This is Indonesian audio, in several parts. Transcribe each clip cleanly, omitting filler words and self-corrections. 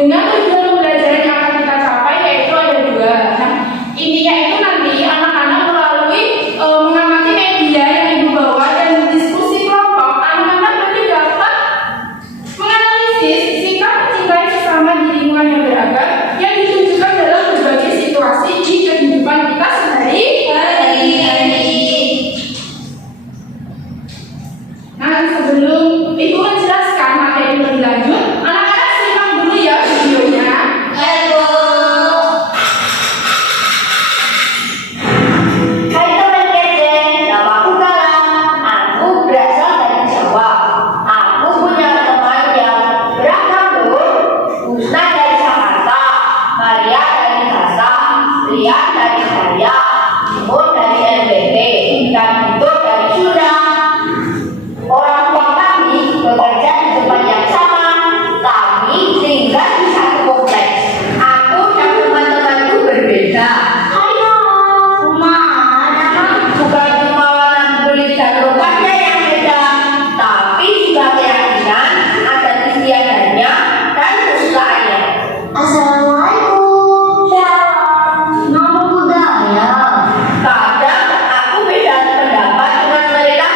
Dengan tujuan pembelajaran yang akan kita capai yaitu ada dua. Nah, intinya itu nanti anak-anak melalui mengamati media yang ibu bawa dan diskusi kelompok, anak-anak nanti dapat menganalisis sikap mencintai sesama di lingkungan yang beragam yang ditunjukkan dalam berbagai situasi di kehidupan kita sehari-hari. Nah, sebelum ibu menjelaskan materi lebih lanjut, anak-anak simak dulu ya videonya. Hai teman kece, namaku Galang. Aku berasal dari Jawa. Aku punya teman yang beragam loh. Husna dari Jakarta, Maria dari Batam, Rian dari Dayak, Timur dari NTT, dan Vito dari Sunda. Orang tua kami bekerja di tempat yang sama. Kami tinggal di satu kompleks. Aku dan teman-temanku berbeda. Hai Uma, bukan cuma warna kulit dan rupanya yang beda, tapi juga keyakinan, adat istiadatnya, dan kesukaannya. Assalamualaikum. Nama budaya. Kadang aku beda pendapat dengan mereka.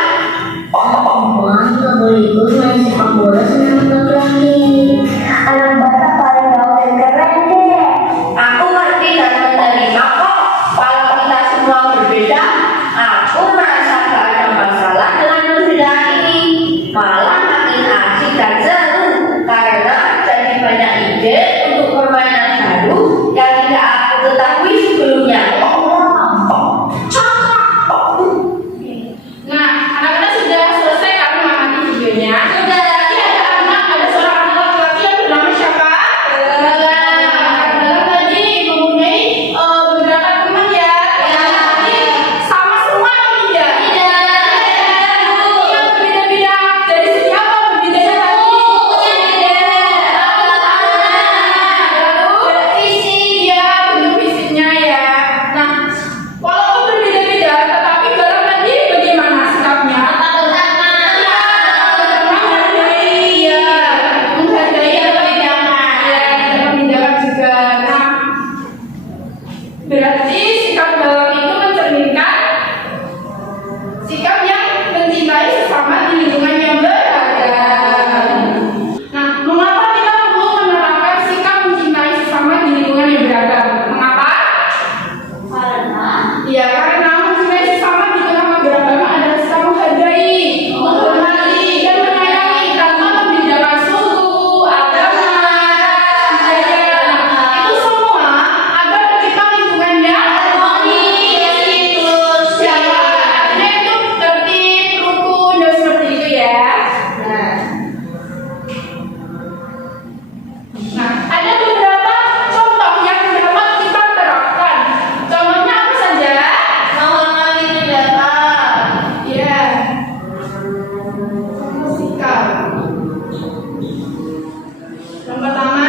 Nggak boleh ikut main sepak bola sama laki-laki. Anak Batak paling gaul dan keren deh. Aku ngerti dan menerima kok. Kalau kita semua berbeda, aku merasa gak ada masalah dengan perbedaan ini. Malah makin asik dan seru karena jadi banyak ide untuk permainan baru yang tidak aku ketahui sebelumnya. Nah, anak-anak sudah selesai kan mengamati videonya? Sudah. Tadi ada seorang anak laki-laki yang bernama siapa? Galang tadi mempunyai beberapa teman ya. Jadi sama semua atau tidak? Tidak. Yang berbeda-beda. Dari segi apa berbedanya tadi? Lalu fisik ya, bentuk fisiknya ya. Nah, walaupun berbeda-beda, tetapi Galang tadi bagaimana sikapnya? Menghargai apa yang membedakan juga. Nah, berarti sikap Galang itu mencerminkan sikap yang mencintai sesama di lingkungan yang beragam. Nah, mengapa kita perlu menerapkan sikap mencintai sesama di lingkungan yang beragam? Mengapa? Ya, karena mencintai sesama di tengah beragama adalah sikap menghargai, menghormati, dan menyayangi tanpa membedakan suku, agama, budaya. Itu semua agar tercipta lingkungan yang harmonis. Siapa? Artinya itu tertib, rukun, dan seperti itu ya. Nah, ada beberapa contoh yang dapat kita terapkan. Contohnya apa saja? Menghormati pendapat. Ya, sikap. Yang pertama,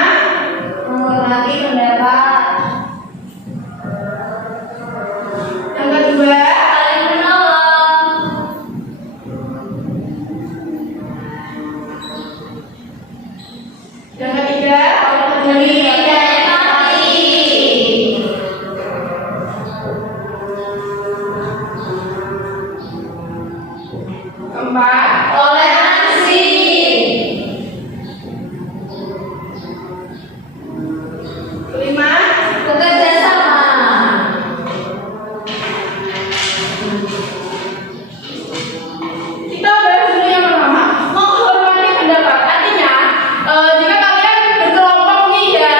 Menghormati pendapat. yang kedua, Saling menolong. yang ketiga, Peduli dan empati. keempat, Toleransi. kelima, Bekerja sama. kita bahas dulu yang pertama, menghormati pendapat. Artinya, jika kalian berkelompok nih ya,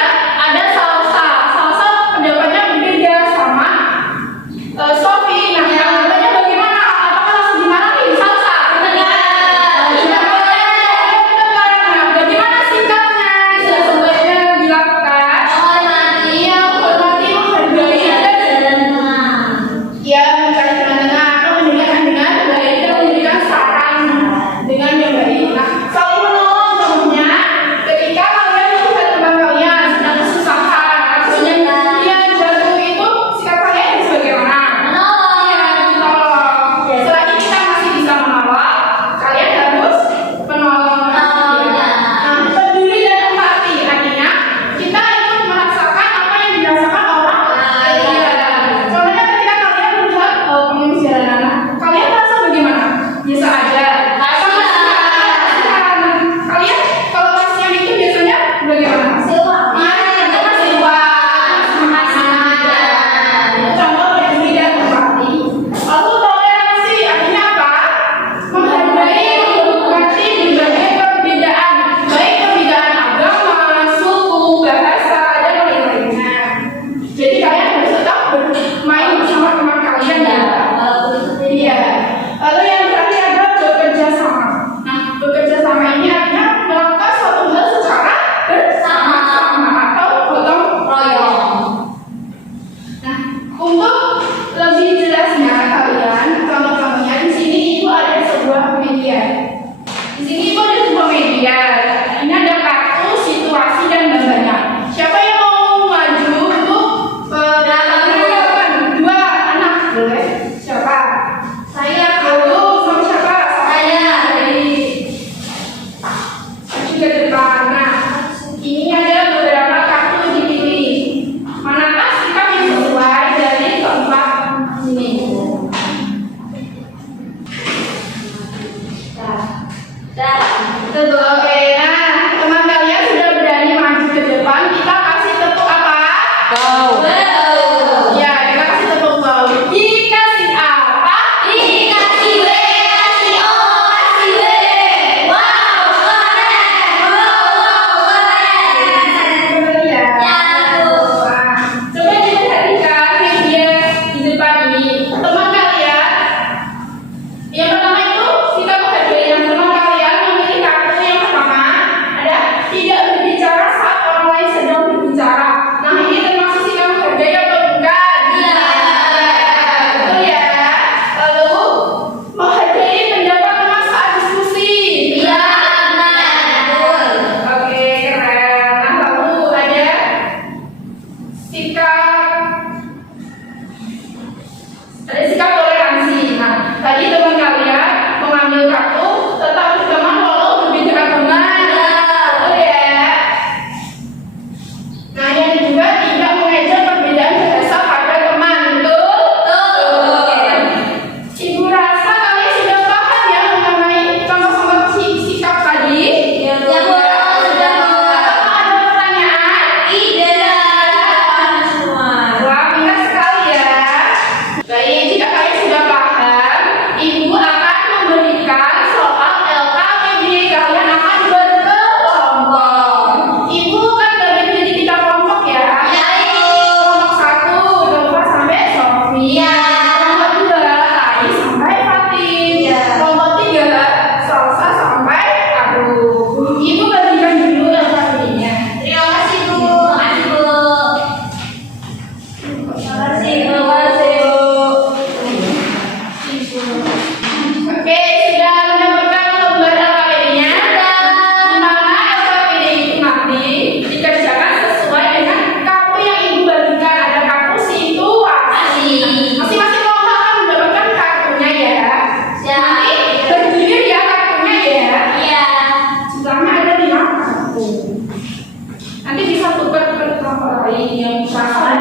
baik yang usaha.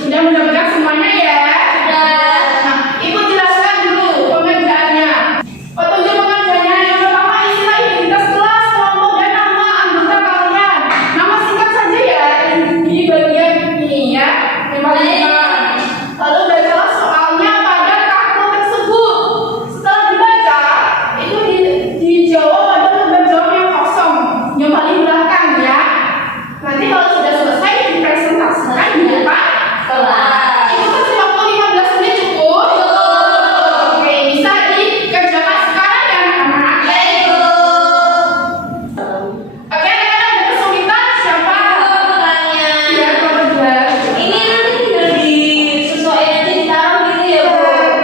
Sudah mudah-mudahan semuanya ya. Nah, Ibu jelaskan dulu pengerjaannya. Petunjuk pengerjaannya yang pertama istilah identitas kelas, kelompok dan nama anggota kalian. Nama singkat saja ya di bagian ini ya. Lalu bacalah soalnya pada kartu tersebut. Setelah dibaca, itu dijawab pada lembar jawab yang kosong, yang paling belakang ya. Nanti kalau sudah selesai dipresentasikan di depan kelas. Itu kasih waktu 15 menit cukup? Oke, bisa dikerjakan sekarang ya anak-anak? Oke, anak-anak ada kesulitan siapa? Ya, Kak berdua.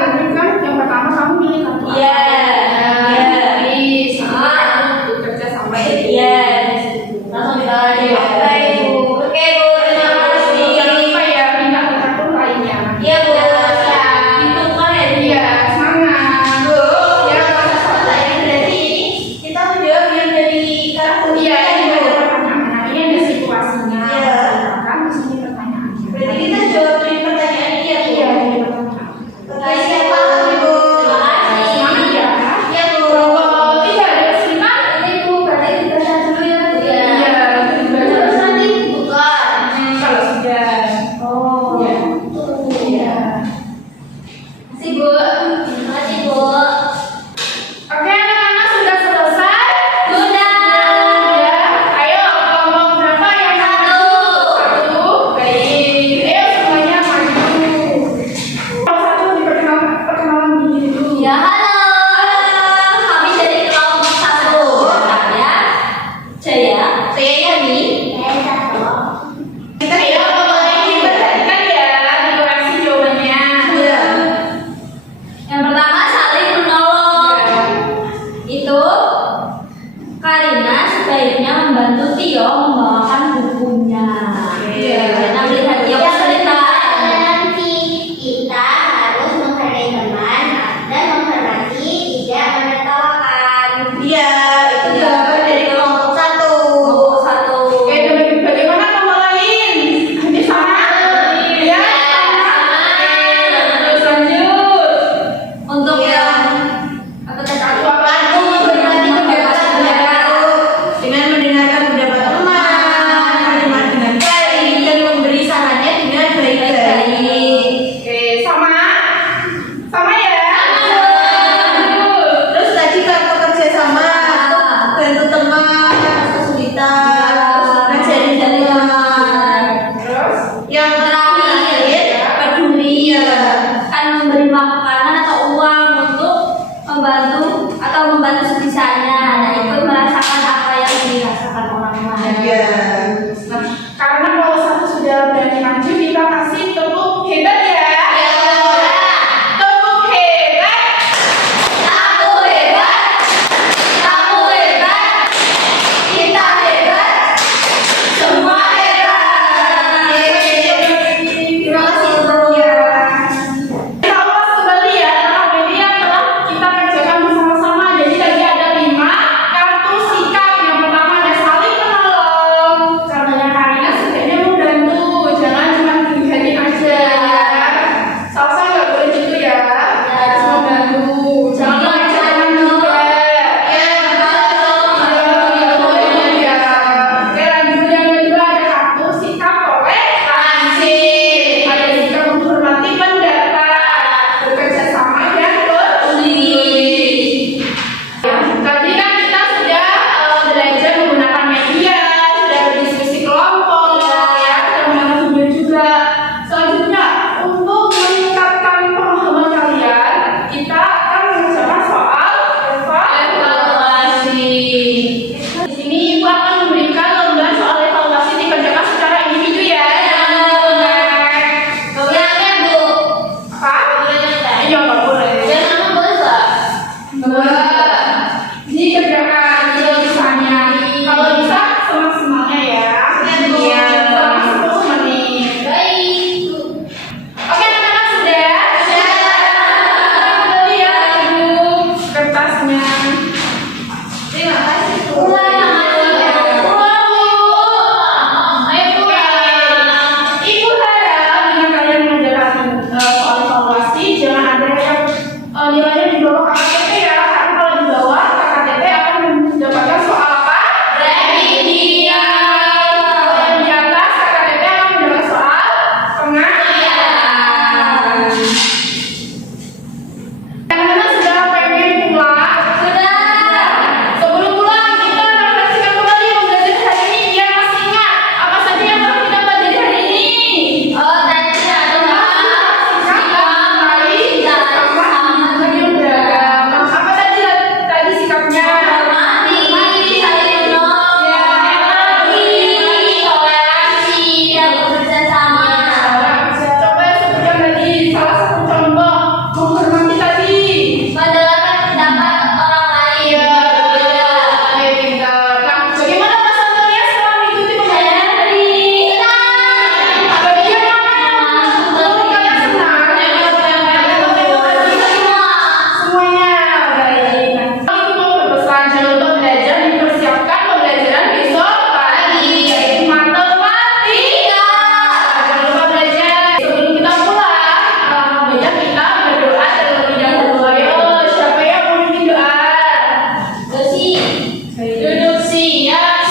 Nanti kan yang pertama kamu pilih kartu apa? Jadi kamu bekerja sampai jangan lupa ya minta ke kartu lainnya. Iya, semangat. Ya, iya, ini ada pertanyaan. Ini ada situasinya. Kan di sini pertanyaannya. Iya, dari pertanyaan. Semangat ya. Kalau tidak ada kesulitan, kalau sudah. Oke, anak-anak sudah selesai? Ya. Ayo, kelompok berapa yang satu? Baik. Ayo semuanya maju. Kelompok satu perkenalan diri dulu. Ya, halo. Kami dari kelompok 1. Namanya Jaya, Yani. Ayo, diperhatikan ya durasi jawabannya. Yang pertama saling menolong. Itu Karina sebaiknya membantu Tio membawakan bukunya. Karena melihat Tio kesulitan. Nanti kita harus menghargai teman dan menghormati, tidak menertawakan. Itu jawaban dari kelompok 1. Kelompok 1. Oke, bagaimana kelompok lain? Ini sama? Ya, sama. Terus lanjut. Untuk yang Satu apa? berbagi pendapat dengan mendengarkan pendapat teman, kalimat dengan baik, dan memberi sarannya dengan baik-baik. Oke, sama? Sama ya? Terus tadi kalau kerja sama, bantu teman, kesulitan, ngajarin teman. Terus? Yang terakhir, peduli kan memberi makanan atau uang untuk membantu sebisanya. Nah, itu merasakan apa yang dirasakan orang lain. ya, Nah, karena kalau satu sudah berani maju, kita kasih tepuk hebat ya. Tepuk hebat. Aku hebat, kamu hebat, kita hebat, semua hebat. Terima kasih sebelumnya. Kita ulas kembali ya ini yang telah kita kerjakan bersama-sama. Jadi tadi ada 5 kartu sikap. Yang pertama ada saling menolong. Contohnya Karina sebenarnya membantu, jangan cuma Duduk siap.